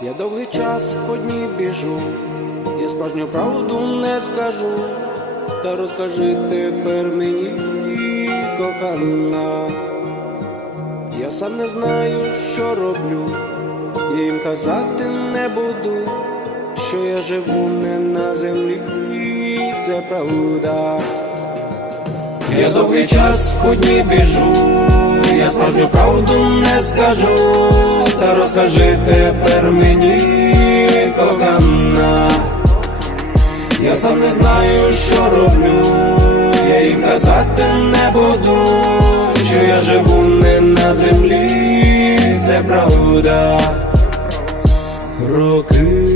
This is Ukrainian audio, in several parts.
Я довгий час одні біжу, я справжню правду не скажу, та розкажи тепер мені, кохана, я сам не знаю, що роблю, я їм казати не буду що я живу не на землі, це правда. Я довгий час по дні біжу, я справжню правду не скажу, та розкажи тепер мені, кохана. Я сам не знаю, що роблю, я їм казати не буду, що я живу не на землі, це правда. Роки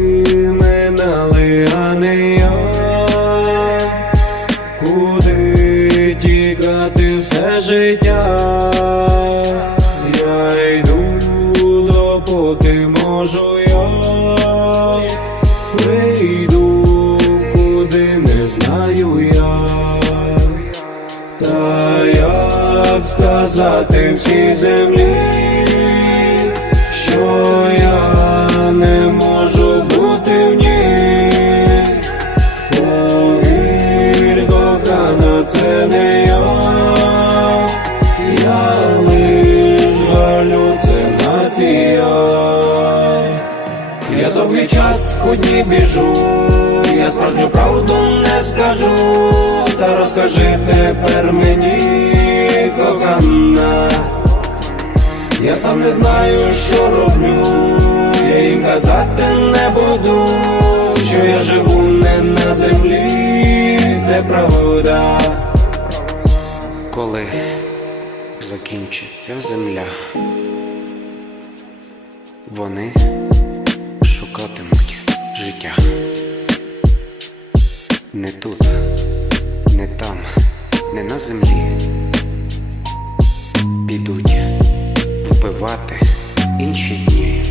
все життя? Я йду допоки можу я прийду, куди не знаю я. Та як сказати всій землі, що я не можу бути в ній. Повір, кохана, це не час по біжу, я справжню правду не скажу, та розкажи тепер мені, кохана. Я сам не знаю, що роблю, я їм казати не буду, що я живу не на землі, це правда. Коли закінчиться земля, вони Не тут, не там, не на землі. Підуть вбивати інші дні.